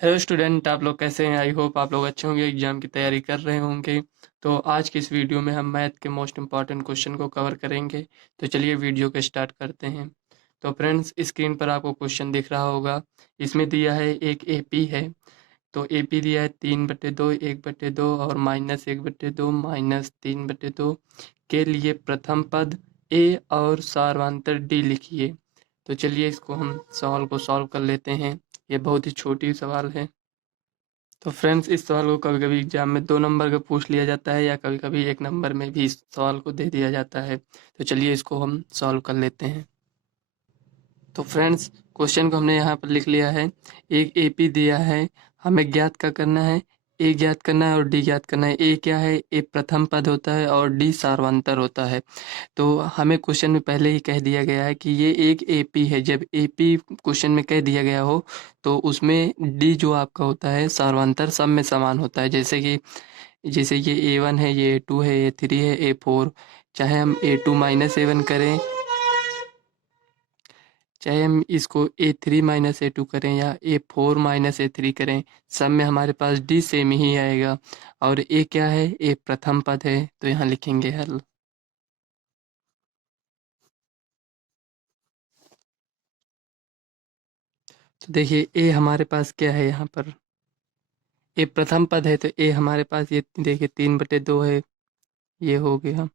Hello student, आप लोग कैसे हैं? आई होप आप लोग अच्छे होंगे, एग्जाम की तैयारी कर रहे होंगे। तो आज की इस वीडियो में हम मैथ के मोस्ट इम्पॉर्टेंट क्वेश्चन को कवर करेंगे। तो चलिए वीडियो को स्टार्ट करते हैं। तो फ्रेंड्स, स्क्रीन पर आपको क्वेश्चन दिख रहा होगा। इसमें दिया है एक एपी है। तो एपी दिया है 3/2, 1/2 और -1/2 -3/2 के लिए प्रथम पद ए और सारवांतर डी लिखिए। तो चलिए इसको हम सवाल को सॉल्व कर लेते हैं। ये बहुत ही छोटी सवाल है। तो फ्रेंड्स, इस सवाल को कभी कभी एग्जाम में 2 नंबर का पूछ लिया जाता है या कभी कभी 1 नंबर में भी इस सवाल को दे दिया जाता है। तो चलिए इसको हम सॉल्व कर लेते हैं। तो फ्रेंड्स, क्वेश्चन को हमने यहाँ पर लिख लिया है। एक एपी दिया है, हमें ज्ञात क्या करना है? ए ज्ञात करना है और डी ज्ञात करना है। ए क्या है? ए प्रथम पद होता है और डी सार्वंतर होता है। तो हमें क्वेश्चन में पहले ही कह दिया गया है कि ये एक एपी है। जब एपी क्वेश्चन में कह दिया गया हो तो उसमें डी जो आपका होता है सार्वंतर सब में समान होता है। जैसे ये ए1 है, ये ए2 है, ए3 है, ए4। चाहे हम ए2 - ए1 करें, चाहे हम इसको A3 - A2 करें या A4 - A3 करें, सब में हमारे पास डी सेम ही आएगा। और ए क्या है? ए प्रथम पद है, तो यहाँ लिखेंगे हल। तो देखिए ए हमारे पास क्या है यहाँ पर? ए प्रथम पद है, तो ए हमारे पास ये देखिए 3/2 है, ये हो गया।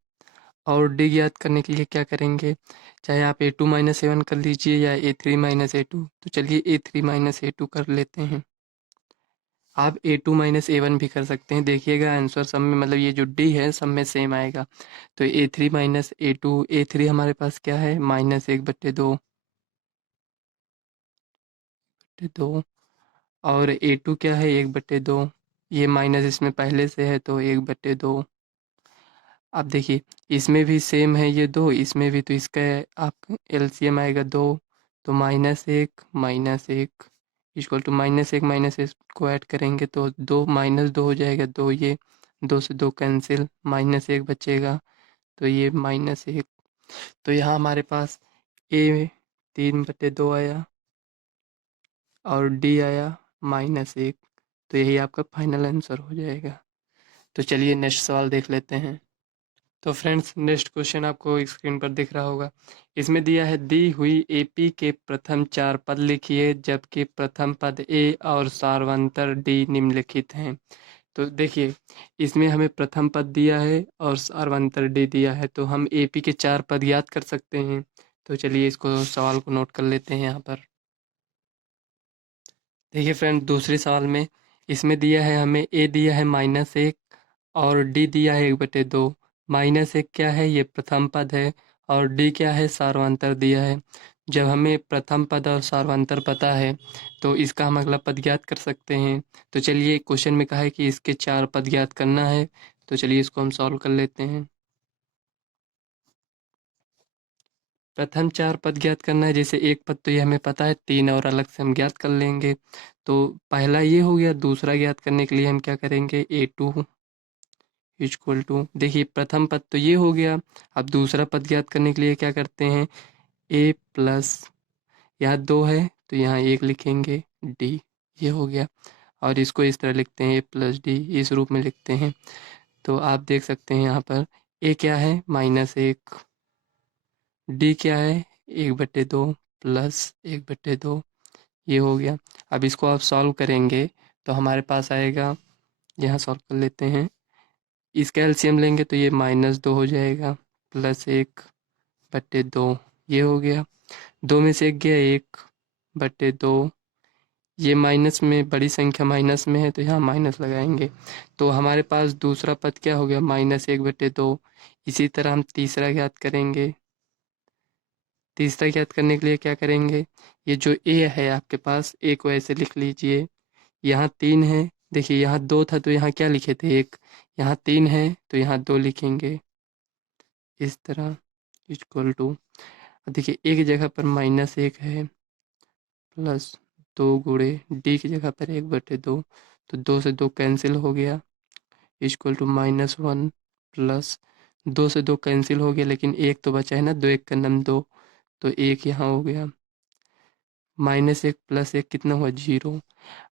और डी ज्ञात करने के लिए क्या करेंगे? चाहे आप A2 - A1 कर लीजिए या A3 - A2। तो चलिए A3 - A2 कर लेते हैं। आप A2 - A1 भी कर सकते हैं। देखिएगा आंसर सब में, मतलब ये जो डी है सब में सेम आएगा। तो A3 - A2, A3 हमारे पास क्या है? -1/2 2। और A2 क्या है? 1/2। ये माइनस इसमें पहले से है तो 1/2। अब देखिए इसमें भी सेम है ये दो, इसमें भी। तो इसका आप एलसीएम आएगा 2। तो -1 - 1 इक्वल टू -1 को ऐड करेंगे तो 2 -2 हो जाएगा। 2 ये 2 से 2 कैंसिल, -1 बचेगा। तो ये -1। तो यहाँ हमारे पास ए 3/2 आया और डी आया -1। तो यही आपका फाइनल आंसर हो जाएगा। तो चलिए नेक्स्ट सवाल देख लेते हैं। तो फ्रेंड्स, नेक्स्ट क्वेश्चन आपको स्क्रीन पर दिख रहा होगा। इसमें दिया है दी हुई एपी के प्रथम 4 पद लिखिए जबकि प्रथम पद ए और सार्वंतर डी निम्नलिखित हैं। तो देखिए इसमें हमें प्रथम पद दिया है और सार्वंतर डी दिया है, तो हम एपी के 4 पद याद कर सकते हैं। तो चलिए इसको सवाल को नोट कर लेते हैं यहाँ पर। देखिए फ्रेंड, दूसरे सवाल में इसमें दिया है हमें ए दिया है -1 और डी दिया है 1/2। -1 क्या है? ये प्रथम पद है। और डी क्या है? सार्वंतर दिया है। जब हमें प्रथम पद और सार्वंतर पता है तो इसका हम अगला पद ज्ञात कर सकते हैं। तो चलिए क्वेश्चन में कहा है कि इसके 4 पद ज्ञात करना है। तो चलिए इसको हम सॉल्व कर लेते हैं। प्रथम 4 पद ज्ञात करना है। जैसे एक पद तो ये हमें पता है, 3 और अलग से हम ज्ञात कर लेंगे। तो पहला ये हो गया। दूसरा ज्ञात करने के लिए हम क्या करेंगे? A2 इक्वल टू, देखिए प्रथम पद तो ये हो गया। अब दूसरा पद ज्ञात करने के लिए क्या करते हैं? ए प्लस, यहाँ 2 है तो यहाँ 1 लिखेंगे, डी। ये हो गया। और इसको इस तरह लिखते हैं, ए प्लस डी, इस रूप में लिखते हैं। तो आप देख सकते हैं यहाँ पर ए क्या है? -1। डी क्या है? 1/2 प्लस 1/2। ये हो गया। अब इसको आप सॉल्व करेंगे तो हमारे पास आएगा, यहाँ सॉल्व कर लेते हैं। इसका एलसीएम लेंगे तो ये -2 हो जाएगा, +1/2। ये हो गया। 2 में से 1 गया, 1/2। ये माइनस में, बड़ी संख्या माइनस में है तो यहाँ माइनस लगाएंगे। तो हमारे पास दूसरा पद क्या हो गया? -1/2। इसी तरह हम तीसरा ज्ञात करेंगे। तीसरा ज्ञात करने के लिए क्या करेंगे? ये जो ए है आपके पास, ए को ऐसे लिख लीजिए। यहाँ 3 है, देखिए यहाँ 2 था तो यहाँ क्या लिखे थे? 1। यहाँ 3 है तो यहाँ 2 लिखेंगे, इस तरह इक्वल टू। देखिए एक जगह पर -1 है, +2 गुणे डी की जगह पर 1/2। तो 2 से 2 कैंसिल हो गया, इक्वल टू -1 प्लस 2 से 2 कैंसिल हो गया, लेकिन एक तो बचा है ना, 2 1 का नम 2। तो 1 यहाँ हो गया, -1 + 1 कितना हुआ? 0।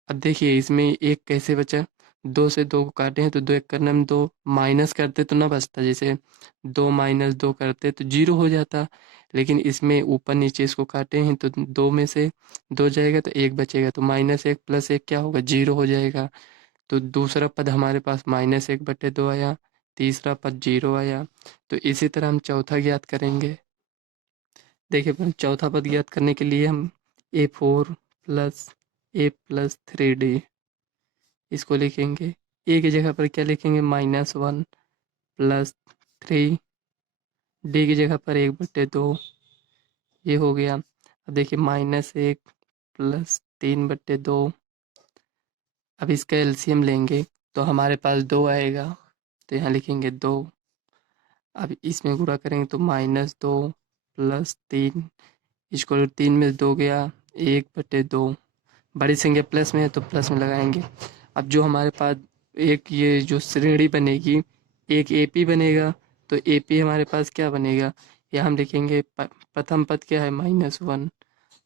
अब देखिए इसमें एक कैसे बचा, 2 से 2 को काटे हैं तो 2 एक करने में 2, माइनस करते तो ना बचता, जैसे 2 माइनस 2 करते तो 0 हो जाता, लेकिन इसमें ऊपर नीचे इसको काटे हैं तो 2 में से 2 जाएगा तो 1 बचेगा, तो -1 + 1 क्या होगा, 0 हो जाएगा। तो दूसरा पद हमारे पास -1/2 आया, तीसरा पद 0 आया। तो इसी तरह हम चौथा ज्ञात करेंगे। देखिए चौथा पद ज्ञात करने के लिए हम a4 + a + 3d इसको लिखेंगे। ए की जगह पर क्या लिखेंगे, -1 + 3, डी की जगह पर 1/2, ये हो गया। अब देखिए -1 + 3/2, अब इसका एलसीएम लेंगे तो हमारे पास 2 आएगा, तो यहाँ लिखेंगे 2। अब इसमें गुणा करेंगे तो -2 + 3 इसको 3 में 2 गया, 1/2, बड़ी संख्या प्लस में है तो प्लस में लगाएंगे। अब जो हमारे पास एक ये जो श्रेणी बनेगी, एक एपी बनेगा, तो एपी हमारे पास क्या बनेगा, यहाँ हम लिखेंगे प्रथम पद क्या है -1,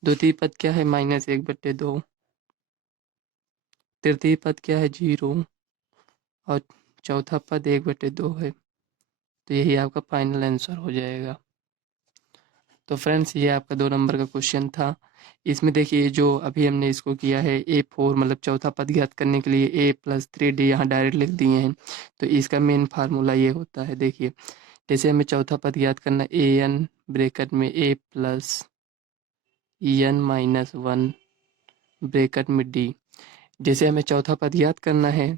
द्वितीय पद क्या है -1/2, तृतीय पद क्या है 0 और चौथा पद 1/2 है। तो यही आपका फाइनल आंसर हो जाएगा। तो फ्रेंड्स ये आपका 2 नंबर का क्वेश्चन था। इसमें देखिए जो अभी हमने इसको किया है a4 मतलब चौथा पद ज्ञात करने के लिए a + 3d यहाँ डायरेक्ट लिख दिए हैं। तो इसका मेन फार्मूला ये होता है, देखिए जैसे हमें चौथा पद ज्ञात करना an ब्रैकेट में a + n - 1 ब्रैकेट में d। जैसे हमें चौथा पद ज्ञात करना है,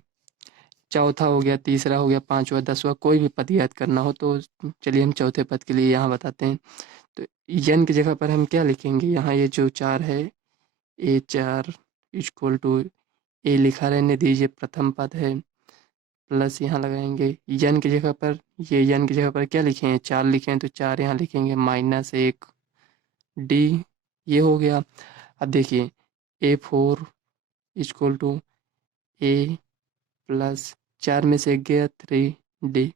चौथा हो गया, तीसरा हो गया, पांचवा, 10वां कोई भी पद ज्ञात करना हो तो चलिए हम चौथे पद के लिए यहाँ बताते हैं। तो n की जगह पर हम क्या लिखेंगे, यहाँ ये जो 4 है a4 = ए लिखा रहने दीजिए, प्रथम पद है, प्लस यहाँ लगाएंगे n की जगह पर, ये n की जगह पर क्या लिखे हैं 4 लिखे हैं तो 4 यहाँ लिखेंगे, -1 d, ये हो गया। अब देखिए a4 = a + 4 में से 1 गया 3d।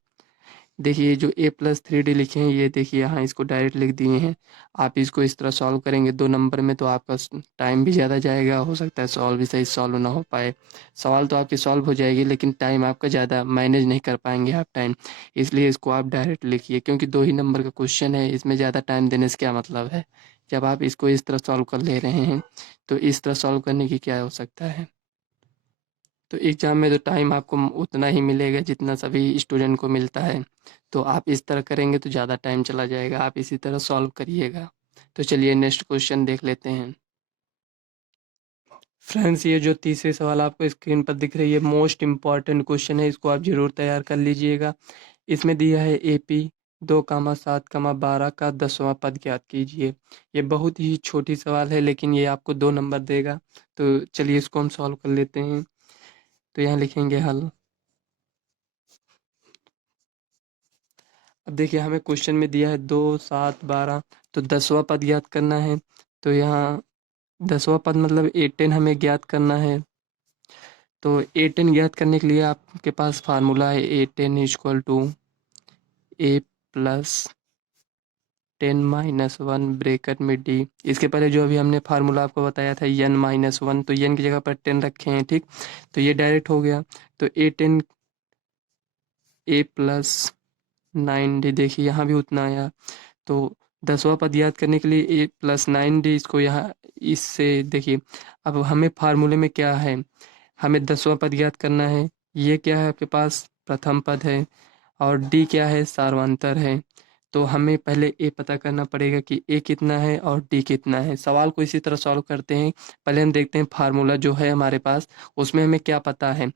देखिए जो a + 3d लिखे हैं, ये देखिए यहाँ इसको डायरेक्ट लिख दिए हैं। आप इसको इस तरह सॉल्व करेंगे 2 नंबर में तो आपका टाइम भी ज़्यादा जाएगा, हो सकता है सॉल्व भी सही सॉल्व ना हो पाए। सवाल तो आपकी सॉल्व हो जाएगी लेकिन टाइम आपका ज़्यादा मैनेज नहीं कर पाएंगे आप टाइम, इसलिए इसको आप डायरेक्ट लिखिए, क्योंकि 2 ही नंबर का क्वेश्चन है, इसमें ज़्यादा टाइम देने से क्या मतलब है। जब आप इसको इस तरह सॉल्व कर ले रहे हैं तो इस तरह सॉल्व करने की क्या हो सकता है। तो एग्ज़ाम में तो टाइम आपको उतना ही मिलेगा जितना सभी स्टूडेंट को मिलता है। तो आप इस तरह करेंगे तो ज़्यादा टाइम चला जाएगा, आप इसी तरह सॉल्व करिएगा। तो चलिए नेक्स्ट क्वेश्चन देख लेते हैं। फ्रेंड्स ये जो तीसरे सवाल आपको स्क्रीन पर दिख रही है, मोस्ट इम्पॉर्टेंट क्वेश्चन है, इसको आप ज़रूर तैयार कर लीजिएगा। इसमें दिया है एपी 2, 7, 12 का 10वां पद ज्ञात कीजिए। ये बहुत ही छोटी सवाल है लेकिन ये आपको 2 नंबर देगा। तो चलिए इसको हम सॉल्व कर लेते हैं। तो यहाँ लिखेंगे हल। अब देखिए हमें क्वेश्चन में दिया है 2, 7, 12, तो 10वां पद ज्ञात करना है। तो यहाँ 10वां पद मतलब A10 हमें ज्ञात करना है। तो A10 ज्ञात करने के लिए आपके पास फार्मूला है A10 = A + 10 - 1 ब्रैकेट में d। इसके पहले जो अभी हमने फार्मूला आपको बताया था n - 1, तो n की जगह पर 10 रखे हैं, ठीक। तो ये डायरेक्ट हो गया। तो A10 A + 9d, देखिए यहाँ भी उतना आया। तो 10वां पद याद करने के लिए a + 9d, इसको यहाँ इससे देखिए अब हमें फार्मूले में क्या है, हमें 10वां पद याद करना है। ये क्या है आपके पास, प्रथम पद है, और d क्या है, सार्वंतर है। तो हमें पहले a पता करना पड़ेगा कि a कितना है और d कितना है। सवाल को इसी तरह सॉल्व करते हैं। पहले हम देखते हैं फार्मूला जो है हमारे पास, उसमें हमें क्या पता है।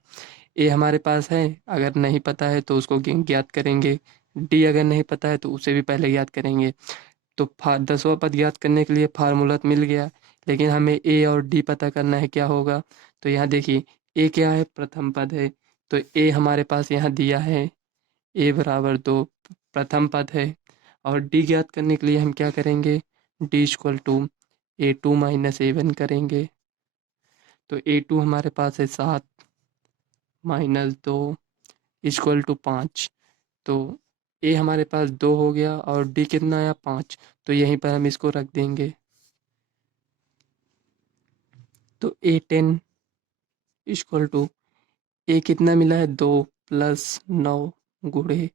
ए हमारे पास है, अगर नहीं पता है तो उसको ज्ञात करेंगे। डी अगर नहीं पता है तो उसे भी पहले ज्ञात करेंगे। तो 10वां पद ज्ञात करने के लिए फार्मूला तो मिल गया, लेकिन हमें ए और डी पता करना है, क्या होगा। तो यहाँ देखिए ए क्या है, प्रथम पद है, तो ए हमारे पास यहाँ दिया है a = 2 प्रथम पद है। और डी ज्ञात करने के लिए हम क्या करेंगे, d = A2 - A1 करेंगे। तो A2 हमारे पास है 7 - 2 = 5। तो ए हमारे पास 2 हो गया और डी कितना आया 5, तो यहीं पर हम इसको रख देंगे। तो A10 इक्वल टू ए कितना मिला है 2 प्लस 9 गुणे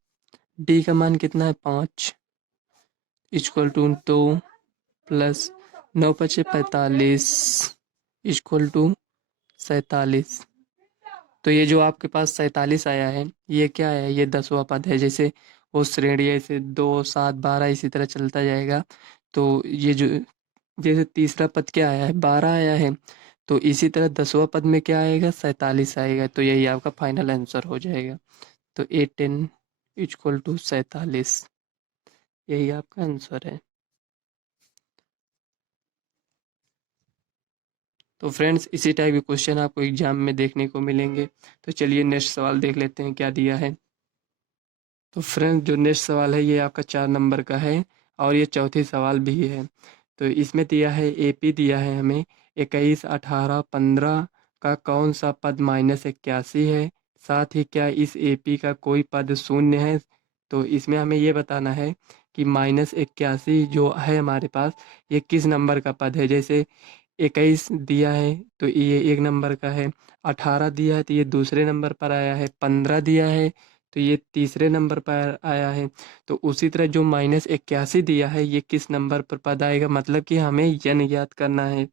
डी का मान कितना है 5 equal to 2 plus 9 × 5 = 45 equal to 47। तो ये जो आपके पास 47 आया है ये क्या है, ये 10वां पद है। जैसे वो श्रेणी ऐसे 2 7 12 इसी तरह चलता जाएगा। तो ये जो जैसे तीसरा पद क्या आया है 12 आया है, तो इसी तरह 10वां पद में क्या आएगा 47 आएगा। तो यही आपका फाइनल आंसर हो जाएगा। तो A10 इक्वल टू 47, यही आपका आंसर है। तो फ्रेंड्स इसी टाइप के क्वेश्चन आपको एग्जाम में देखने को मिलेंगे। तो चलिए नेक्स्ट सवाल देख लेते हैं क्या दिया है। तो फ्रेंड्स जो नेक्स्ट सवाल है ये आपका 4 नंबर का है और ये चौथी सवाल भी है। तो इसमें दिया है एपी दिया है हमें 21 18 15 का कौन सा पद -81 है, साथ ही क्या इस एपी का कोई पद शून्य है। तो इसमें हमें ये बताना है कि -81 जो है हमारे पास ये किस नंबर का पद है। जैसे 21 दिया है तो ये एक नंबर का है, 18 दिया है तो ये दूसरे नंबर पर आया है, 15 दिया है तो ये तीसरे नंबर पर आया है। तो उसी तरह जो -81 दिया है ये किस नंबर पर पद आएगा, मतलब कि हमें यन ज्ञात करना है।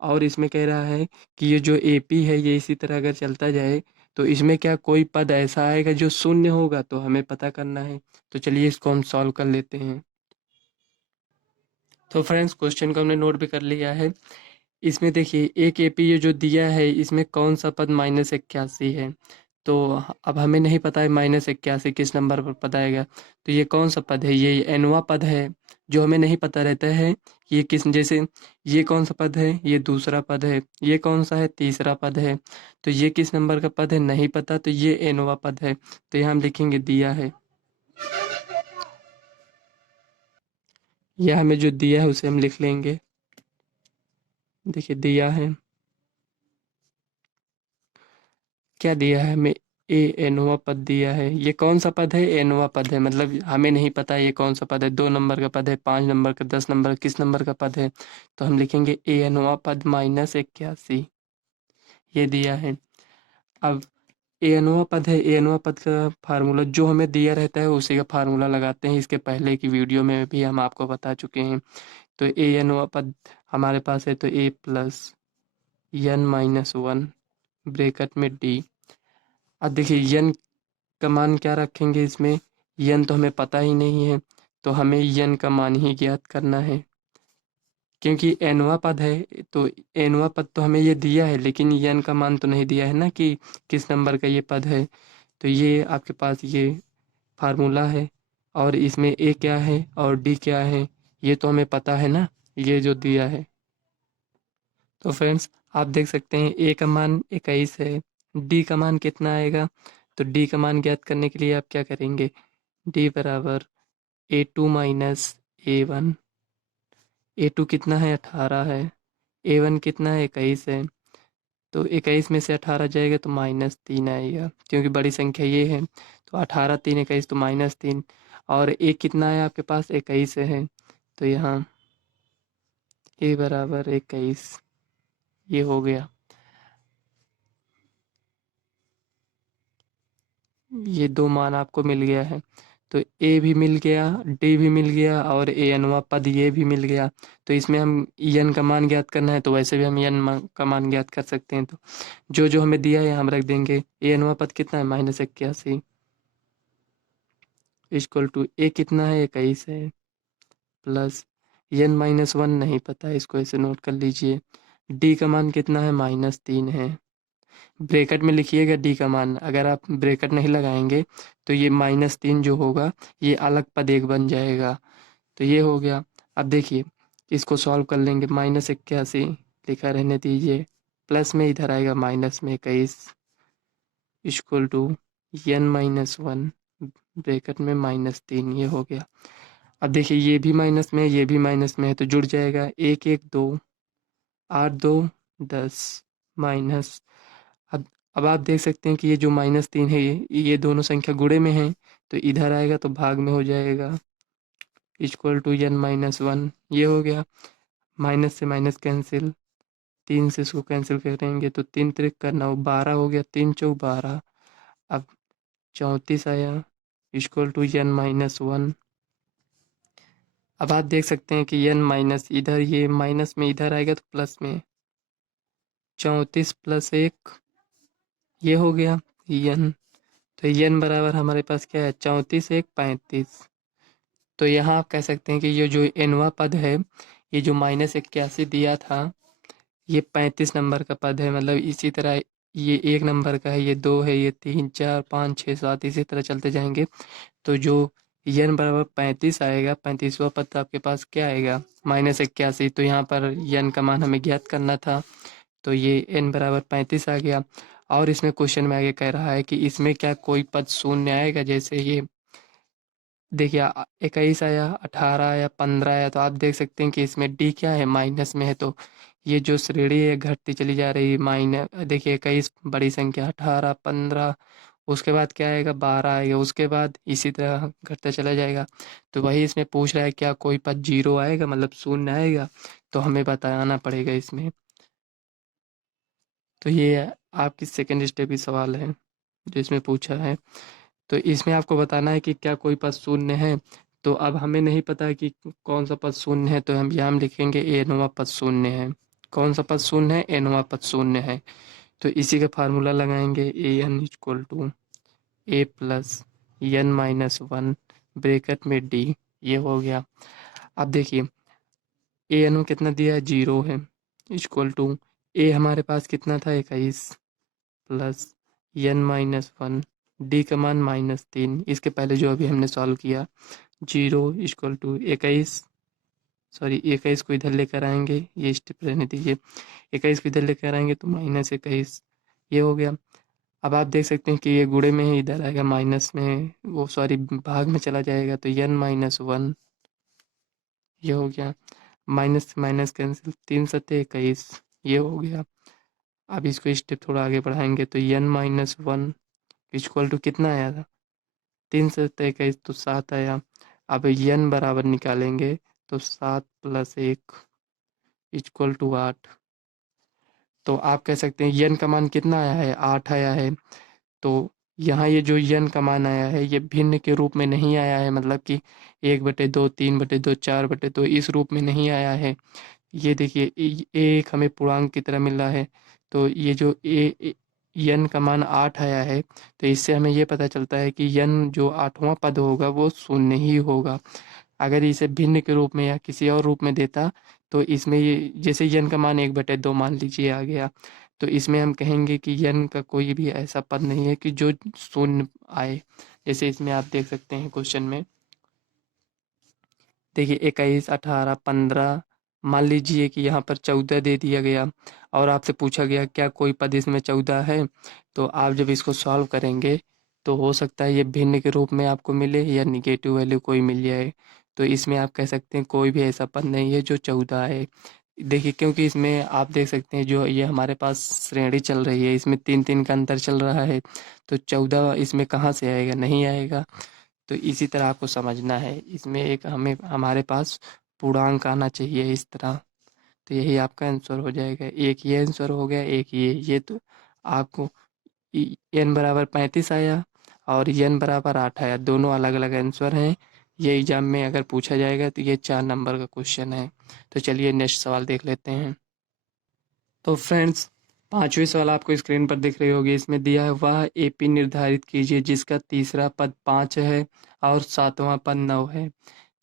और इसमें कह रहा है कि ये जो एपी है ये इसी तरह अगर चलता जाए तो इसमें क्या कोई पद ऐसा आएगा जो शून्य होगा, तो हमें पता करना है। तो चलिए इसको हम सॉल्व कर लेते हैं। तो फ्रेंड्स क्वेश्चन को हमने नोट भी कर लिया है। इसमें देखिए एक एपी ये जो दिया है इसमें कौन सा पद -81 है। तो अब हमें नहीं पता है -81 किस नंबर पर पद आएगा। तो ये कौन सा पद है, ये nवां पद है जो हमें नहीं पता रहता है कि ये किस, जैसे ये कौन सा पद है, ये दूसरा पद है, ये कौन सा है तीसरा पद है। तो ये किस नंबर का पद है नहीं पता, तो ये nवां पद है। तो यहाँ हम लिखेंगे दिया है, यह हमें जो दिया है उसे हम लिख लेंगे। देखिए दिया है, क्या दिया है हमें, ए एनवा पद दिया है। ये कौन सा पद है, एनवा पद है, मतलब हमें नहीं पता ये कौन सा पद है, 2 नंबर का पद है, 5 नंबर का, 10 नंबर किस नंबर का पद है। तो हम लिखेंगे ए एनवा पद -81, ये दिया है। अब ए एनवा पद है, ए एनवा पद का फार्मूला जो हमें दिया रहता है उसी का फार्मूला लगाते हैं। इसके पहले की वीडियो में भी हम आपको बता चुके हैं। तो ए एनवा पद हमारे पास है तो ए प्लस n-1 ब्रैकेट में डी। अब देखिए यन का मान क्या रखेंगे इसमें, यन तो हमें पता ही नहीं है, तो हमें यन का मान ही ज्ञात करना है। क्योंकि एनवा पद है तो एनवा पद तो हमें ये दिया है, लेकिन यन का मान तो नहीं दिया है ना कि किस नंबर का ये पद है। तो ये आपके पास ये फार्मूला है और इसमें ए क्या है और डी क्या है ये तो हमें पता है ना, ये जो दिया है। तो फ्रेंड्स आप देख सकते हैं ए का मान 21 है, डी का मान कितना आएगा। तो डी का मान ज्ञात करने के लिए आप क्या करेंगे, डी बराबर A2 माइनस A1। A2 कितना है 18 है, A1 कितना है 21 है। तो 21 में से 18 जाएगा तो -3 आएगा, क्योंकि बड़ी संख्या ये है। तो 18 3 21 तो -3, और A कितना है आपके पास 21 है। तो यहाँ A बराबर 21, ये हो गया। ये 2 मान आपको मिल गया है। तो ए भी मिल गया, डी भी मिल गया और ए एनवा पद ये भी मिल गया। तो इसमें हम एन का मान ज्ञात करना है तो वैसे भी हम एन का मान ज्ञात कर सकते हैं। तो जो जो हमें दिया है हम रख देंगे। ए एनवा पद कितना है -81 इक्वल टू ए कितना है 21 है प्लस n-1 नहीं पता है, इसको ऐसे नोट कर लीजिए। डी का मान कितना है -3 है, ब्रैकेट में लिखिएगा डी का मान। अगर आप ब्रैकेट नहीं लगाएंगे तो ये -3 जो होगा ये अलग पद एक बन जाएगा। तो ये हो गया। अब देखिए इसको सॉल्व कर लेंगे, -81 लिखा रहने दीजिए, प्लस में इधर आएगा माइनस में 21 इक्वल टू n-1 ब्रैकेट में -3, ये हो गया। अब देखिए ये भी माइनस में है, ये भी माइनस में है, तो जुड़ जाएगा 1 1 2 8 2 10 माइनस। अब आप देख सकते हैं कि ये जो -3 है ये दोनों संख्या गुणे में है, तो इधर आएगा तो भाग में हो जाएगा इक्वल टू n-1, ये हो गया। माइनस से माइनस कैंसिल, 3 से इसको कैंसिल करेंगे तो 3 त्रिक का 9, 12 हो गया, 3 चौक 12। अब 34 आया इक्वल टू n माइनस 1। अब आप देख सकते हैं कि n माइनस इधर, ये माइनस में इधर आएगा तो प्लस में, 34 प्लस 1 ये हो गया n। तो n बराबर हमारे पास क्या है, 34 1 35। तो यहाँ आप कह सकते हैं कि ये जो nवा पद है, ये जो -81 दिया था, ये 35 नंबर का पद है। मतलब इसी तरह ये 1 नंबर का है, ये 2 है, ये 3 4 5 6 7 इसी तरह चलते जाएंगे। तो जो n बराबर 35 आएगा, 35वां पद आपके पास क्या आएगा, -81। तो यहाँ पर n का मान हमें ज्ञात करना था, तो ये n बराबर 35 आ गया। और इसमें क्वेश्चन में आगे कह रहा है कि इसमें क्या कोई पद शून्य आएगा, जैसे ये देखिए 21 आया, 18 आया, 15 आया। तो आप देख सकते हैं कि इसमें डी क्या है, माइनस में है। तो ये जो श्रेणी है घटती चली जा रही है, माइनस देखिए 21 बड़ी संख्या, 18 15, उसके बाद क्या आएगा 12 आएगा, उसके बाद इसी तरह घटता चला जाएगा। तो वही इसमें पूछ रहा है क्या कोई पद जीरो आएगा, मतलब शून्य आएगा, तो हमें बताना पड़ेगा इसमें। तो ये आपकी सेकंड स्टेप की सवाल है जो इसमें पूछा है। तो इसमें आपको बताना है कि क्या कोई पद शून्य है। तो अब हमें नहीं पता है कि कौन सा पद शून्य है, तो हम यहाँ लिखेंगे एनवा पद शून्य है। कौन सा पद शून्य है, एनवा पद शून्य है। तो इसी का फार्मूला लगाएंगे, A N equal to A plus N minus 1 bracket में डी, ये हो गया। अब देखिए ए एन में कितना दिया है, 0 है, इक्वल टू ए हमारे पास कितना था 21 प्लस एन माइनस 1, डी का मान -3, इसके पहले जो अभी हमने सॉल्व किया, 0 इक्वल टू 21, सॉरी 21 को इधर लेकर आएंगे, ये स्टेप रहने दीजिए, 21 को इधर लेकर आएंगे तो -21 ये हो गया। अब आप देख सकते हैं कि ये गुणे में ही इधर आएगा, माइनस में वो सॉरी भाग में चला जाएगा, तो n माइनस 1 ये हो गया, माइनस माइनस कैंसिल, 3 सत्ते 21 ये हो गया। अब इसको स्टेप थोड़ा आगे बढ़ाएंगे तो n माइनस 1 इक्वल टू कितना आया था, 3 सत्ते 21 तो 7 आया। अब n बराबर निकालेंगे तो 7 प्लस 1 इक्वल टू 8। तो आप कह सकते हैं n का मान कितना आया है, 8 आया है। तो यहाँ ये जो n का मान आया है ये भिन्न के रूप में नहीं आया है, मतलब कि 1/2 3/2 4/2 इस रूप में नहीं आया है। ये देखिए एक हमें पूर्णांक की तरह मिल रहा है। तो ये जो n का मान 8 आया है, तो इससे हमें ये पता चलता है कि n जो 8वां पद होगा वो शून्य ही होगा। अगर इसे भिन्न के रूप में या किसी और रूप में देता, तो इसमें ये जैसे n का मान 1/2 मान लीजिए आ गया, तो इसमें हम कहेंगे कि n का कोई भी ऐसा पद नहीं है कि जो शून्य आए। जैसे इसमें आप देख सकते हैं क्वेश्चन में, देखिए 21 18 15, मान लीजिए कि यहाँ पर 14 दे दिया गया और आपसे पूछा गया क्या कोई पद इसमें 14 है। तो आप जब इसको सॉल्व करेंगे तो हो सकता है ये भिन्न के रूप में आपको मिले या निगेटिव वैल्यू कोई मिल जाए। तो इसमें आप कह सकते हैं कोई भी ऐसा पद नहीं है जो 14 है। देखिए क्योंकि इसमें आप देख सकते हैं जो ये हमारे पास श्रेणी चल रही है, इसमें 3 3 का अंतर चल रहा है, तो 14 इसमें कहाँ से आएगा, नहीं आएगा। तो इसी तरह आपको समझना है, इसमें एक हमें हमारे पास पूर्णांक आना चाहिए इस तरह। तो यही आपका आंसर हो जाएगा, एक ये आंसर हो गया, एक ये तो आपको n बराबर 35 आया और n बराबर 8 आया, दोनों अलग अलग आंसर हैं। ये एग्जाम में अगर पूछा जाएगा तो ये 4 नंबर का क्वेश्चन है। तो चलिए नेक्स्ट सवाल देख लेते हैं। तो फ्रेंड्स 5वीं सवाल आपको स्क्रीन पर दिख रही होगी, इसमें दिया है वह एपी निर्धारित कीजिए जिसका तीसरा पद 5 है और 7वां पद 9 है।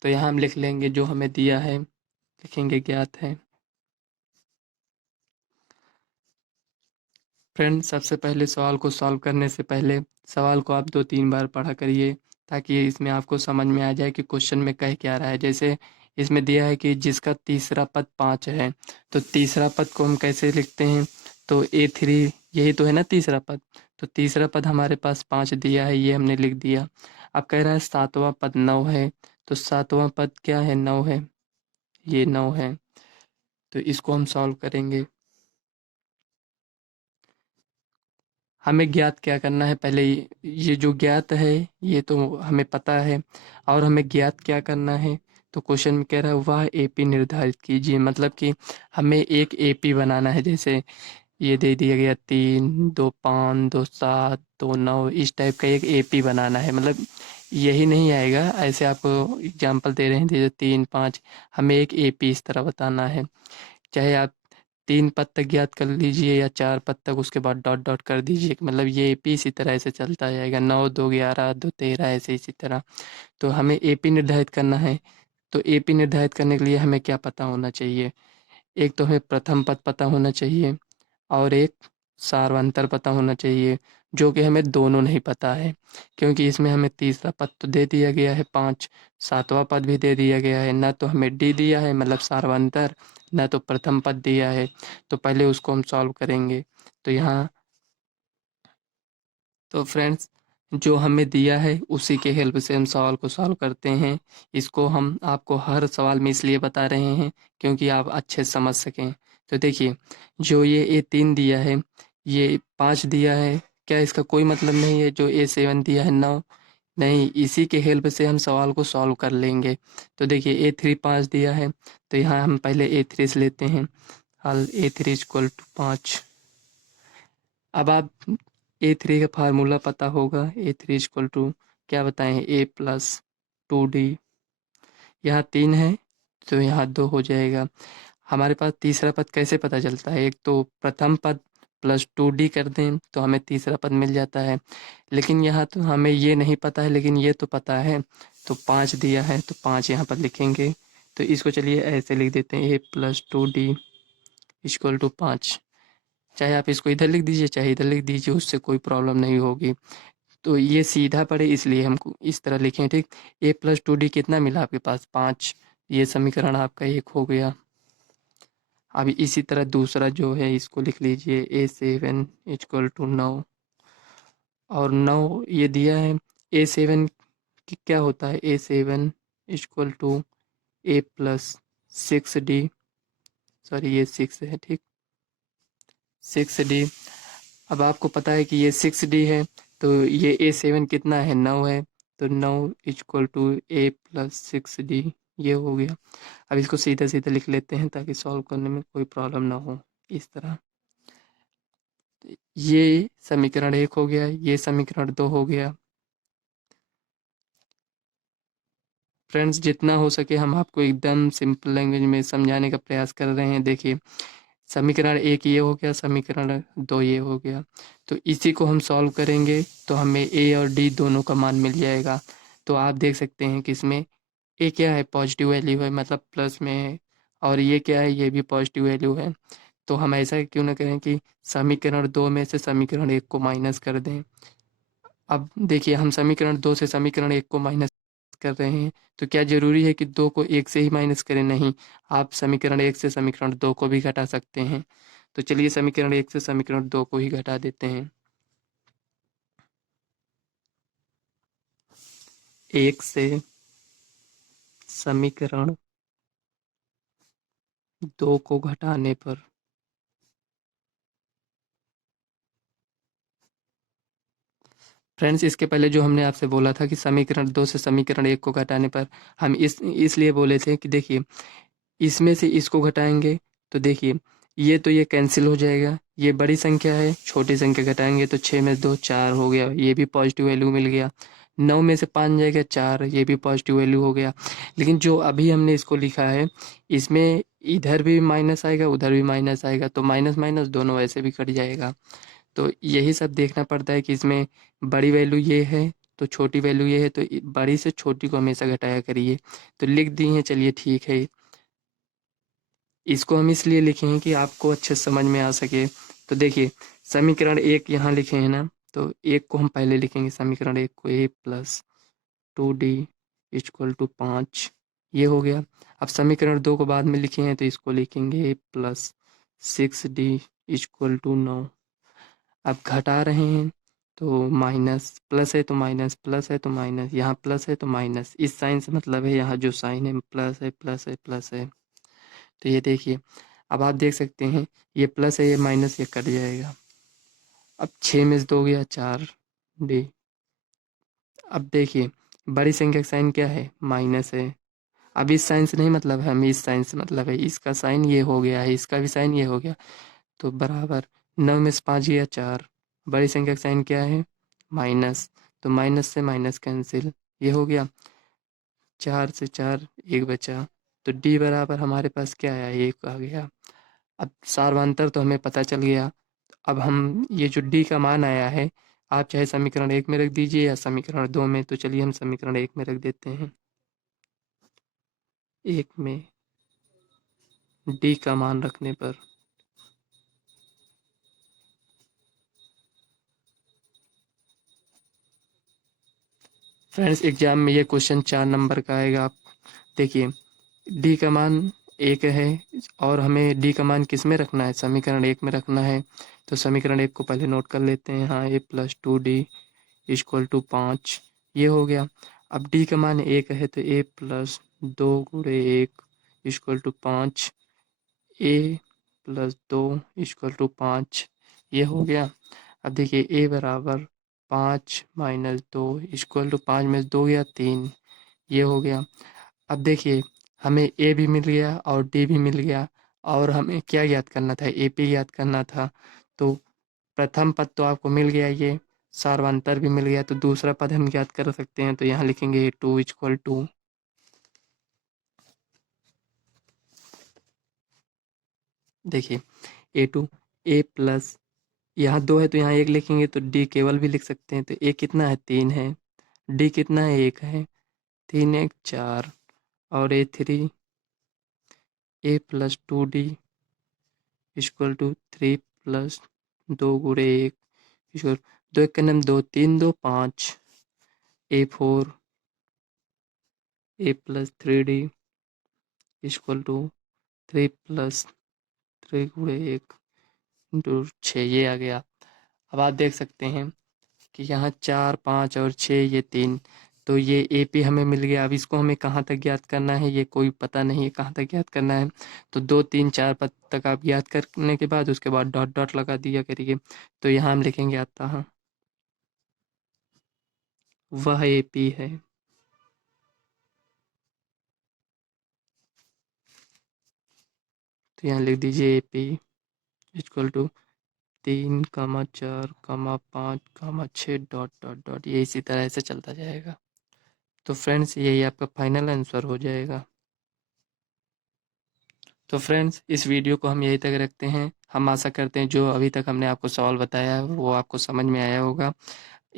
तो यहाँ हम लिख लेंगे जो हमें दिया है, लिखेंगे ज्ञात है। फ्रेंड सबसे पहले सवाल को सॉल्व करने से पहले सवाल को आप 2 3 बार पढ़ा करिए, ताकि इसमें आपको समझ में आ जाए कि क्वेश्चन में कह क्या रहा है। जैसे इसमें दिया है कि जिसका तीसरा पद 5 है, तो तीसरा पद को हम कैसे लिखते हैं, तो A3 यही तो है ना तीसरा पद। तो तीसरा पद हमारे पास 5 दिया है, ये हमने लिख दिया। अब कह रहा है 7वां पद 9 है, तो 7वां पद क्या है, 9 है, ये 9 है। तो इसको हम सॉल्व करेंगे। हमें ज्ञात क्या करना है, पहले ये जो ज्ञात है ये तो हमें पता है, और हमें ज्ञात क्या करना है, तो क्वेश्चन में कह रहा है वह एपी निर्धारित कीजिए, मतलब कि हमें एक एपी बनाना है। जैसे ये दे दिया गया 3, 2, 5, 2, 7, 2, 9, इस टाइप का एक एपी बनाना है। मतलब यही नहीं आएगा, ऐसे आपको एग्जांपल दे रहे हैं, जैसे 3, 5, हमें एक एपी इस तरह बताना है। चाहे आप 3 पद तक ज्ञात कर लीजिए या 4 पद तक, उसके बाद डॉट डॉट कर दीजिए। मतलब ये एपी इसी तरह से चलता जाएगा, 9, 2, 11, 2, 13, ऐसे इसी तरह। तो हमें एपी निर्धारित करना है। तो एपी निर्धारित करने के लिए हमें क्या पता होना चाहिए? एक तो हमें प्रथम पद पता होना चाहिए और एक सार्वंतर पता होना चाहिए, जो कि हमें दोनों नहीं पता है, क्योंकि इसमें हमें तीसरा पद तो दे दिया गया है 5, सातवां पद भी दे दिया गया है, ना तो हमें डी दिया है मतलब सार्वंतर, ना तो प्रथम पद दिया है। तो पहले उसको हम सॉल्व करेंगे। तो यहाँ तो फ्रेंड्स, जो हमें दिया है उसी के हेल्प से हम सवाल को सॉल्व करते हैं। इसको हम आपको हर सवाल में इसलिए बता रहे हैं क्योंकि आप अच्छे से समझ सकें। तो देखिए, जो ये A3 दिया है, ये 5 दिया है, क्या इसका कोई मतलब नहीं है? जो A7 दिया है 9, नहीं, इसी के हेल्प से हम सवाल को सॉल्व कर लेंगे। तो देखिए A3 5 दिया है, तो यहाँ हम पहले A3 से लेते हैं। हल A3 इक्वल टू 5। अब आप A3 का फार्मूला पता होगा, A3 इक्वल टू क्या बताएं, A प्लस 2D। यहाँ 3 है तो यहाँ 2 हो जाएगा। हमारे पास तीसरा पद कैसे पता चलता है? एक तो प्रथम पद प्लस 2D कर दें तो हमें तीसरा पद मिल जाता है। लेकिन यहाँ तो हमें ये नहीं पता है, लेकिन ये तो पता है। तो 5 दिया है तो 5 यहाँ पर लिखेंगे। तो इसको चलिए ऐसे लिख देते हैं, A plus 2D equal to 5। चाहे आप इसको इधर लिख दीजिए, चाहे इधर लिख दीजिए, उससे कोई प्रॉब्लम नहीं होगी। तो ये सीधा पड़े इसलिए हमको इस तरह लिखें, ठीक। A प्लस 2D कितना मिला आपके पास? 5। ये समीकरण आपका एक हो गया। अब इसी तरह दूसरा जो है इसको लिख लीजिए, A7 इक्वल टू 9। और 9 ये दिया है। A7 की क्या होता है? A7 equal to A plus 6D, sorry ये 6 है, ठीक, 6D। अब आपको पता है कि ये 6D है, तो ये A7 कितना है? 9 है। तो 9 equal to A plus 6D, ये हो गया। अब इसको सीधा सीधा लिख लेते हैं ताकि सॉल्व करने में कोई प्रॉब्लम ना हो। इस तरह ये समीकरण 1 हो गया, ये समीकरण 2 हो गया। फ्रेंड्स, जितना हो सके हम आपको एकदम सिंपल लैंग्वेज में समझाने का प्रयास कर रहे हैं। देखिए, समीकरण 1 ये हो गया, समीकरण 2 ये हो गया। तो इसी को हम सॉल्व करेंगे तो हमें A और D दोनों का मान मिल जाएगा। तो आप देख सकते हैं कि इसमें A क्या है? पॉजिटिव वैल्यू है, मतलब प्लस में है। और ये क्या है? ये भी पॉजिटिव वैल्यू है। तो हम ऐसा क्यों ना करें कि समीकरण 2 में से समीकरण 1 को माइनस कर दें। अब देखिए, हम समीकरण 2 से समीकरण 1 को माइनस कर रहे हैं, तो क्या ज़रूरी है कि 2 को 1 से ही माइनस करें? नहीं, आप समीकरण 1 से समीकरण 2 को भी घटा सकते हैं। तो चलिए समीकरण 1 से समीकरण 2 को ही घटा देते हैं। 1 से समीकरण 2 को घटाने पर फ्रेंड्स, इसके पहले जो हमने आपसे बोला था कि समीकरण 2 से समीकरण 1 को घटाने पर, हम इसलिए बोले थे कि देखिए, इसमें से इसको घटाएंगे तो देखिए, ये तो ये कैंसिल हो जाएगा। ये बड़ी संख्या है, छोटी संख्या घटाएंगे तो 6 में 2 4 हो गया, ये भी पॉजिटिव वैल्यू मिल गया। 9 में से 5 जाएगा 4, ये भी पॉजिटिव वैल्यू हो गया। लेकिन जो अभी हमने इसको लिखा है, इसमें इधर भी माइनस आएगा, उधर भी माइनस आएगा, तो माइनस माइनस दोनों वैसे भी कट जाएगा। तो यही सब देखना पड़ता है कि इसमें बड़ी वैल्यू ये है तो छोटी वैल्यू ये है, तो बड़ी से छोटी को हमेशा घटाया करिए। तो लिख दी है, चलिए ठीक है। इसको हम इसलिए लिखे हैं कि आपको अच्छे से समझ में आ सके। तो देखिए, समीकरण 1 यहाँ लिखे हैं ना, तो 1 को हम पहले लिखेंगे, समीकरण 1 को A plus 2D equal to 5, ये हो गया। अब समीकरण 2 को बाद में लिखे हैं तो इसको लिखेंगे A plus 6D equal to 9। अब घटा रहे हैं तो माइनस, प्लस है तो माइनस, प्लस है तो माइनस, यहाँ प्लस है तो माइनस, इस साइन से मतलब है यहाँ जो साइन है प्लस है, प्लस है, प्लस है। तो ये देखिए, अब आप देख सकते हैं ये प्लस है, ये माइनस, ये कट जाएगा। अब 6 में से 2 गया 4D। अब देखिए, बड़ी संख्या का साइन क्या है? माइनस है। अब इस साइन से नहीं मतलब है, हमें इस साइन से मतलब है, इसका साइन ये हो गया है, इसका भी साइन ये हो गया, तो बराबर 9 में से 5 गया 4, बड़ी संख्या का साइन क्या है माइनस, तो माइनस से माइनस कैंसिल, ये हो गया 4 से 4 1 बचा, तो डी बराबर हमारे पास क्या आया 1 आ गया। अब सार्वंतर तो हमें पता चल गया। अब हम ये जो डी का मान आया है, आप चाहे समीकरण 1 में रख दीजिए या समीकरण 2 में, तो चलिए हम समीकरण 1 में रख देते हैं। 1 में डी का मान रखने पर फ्रेंड्स एग्जाम में ये क्वेश्चन 4 नंबर का आएगा। आप देखिए डी का मान 1 है और हमें डी का मान किस में रखना है, समीकरण 1 में रखना है, तो समीकरण 1 को पहले नोट कर लेते हैं। हाँ a + 2d = 5, ये हो गया। अब डी का मान 1 है तो a + 2 × 1 = 5, a + 2 = 5, ये हो गया। अब देखिए a बराबर 5 - 2 = 5 में से 2 गया 3, ये हो गया। अब देखिए हमें ए भी मिल गया और डी भी मिल गया, और हमें क्या ज्ञात करना था, ए पी ज्ञात करना था। तो प्रथम पद तो आपको मिल गया, ये सार्वंतर भी मिल गया, तो दूसरा पद हम ज्ञात कर सकते हैं। तो यहाँ लिखेंगे A2 = देखिए A2 a प्लस, यहाँ 2 है तो यहाँ 1 लिखेंगे, तो डी केवल भी लिख सकते हैं। तो ए कितना है 3 है, डी कितना है 1 है, 3 1 4, और A3 a + 2d = 3 + 2 × 1 = 2 1 का नाम 2 3 2 5, A4 a + 3d = 3 + 3 × 1 × 6, ये आ गया। अब आप देख सकते हैं कि यहाँ 4 5 और 6 ये 3, तो ये ए पी हमें मिल गया। अब इसको हमें कहाँ तक ज्ञात करना है, ये कोई पता नहीं है कहाँ तक ज्ञात करना है। तो 2 3 4 पद तक आप ज्ञात करने के बाद उसके बाद डॉट डॉट लगा दिया करिए। तो यहाँ हम लिखेंगे अतः वह ए पी है। तो यहाँ लिख दीजिए A P = 3, 4, 5, 6 dot dot dot, ये इसी तरह से चलता जाएगा। तो फ्रेंड्स यही आपका फाइनल आंसर हो जाएगा। तो फ्रेंड्स इस वीडियो को हम यहीं तक रखते हैं। हम आशा करते हैं जो अभी तक हमने आपको सवाल बताया है वो आपको समझ में आया होगा।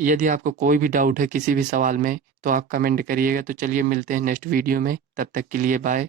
यदि आपको कोई भी डाउट है किसी भी सवाल में तो आप कमेंट करिएगा। तो चलिए मिलते हैं नेक्स्ट वीडियो में, तब तक के लिए बाय।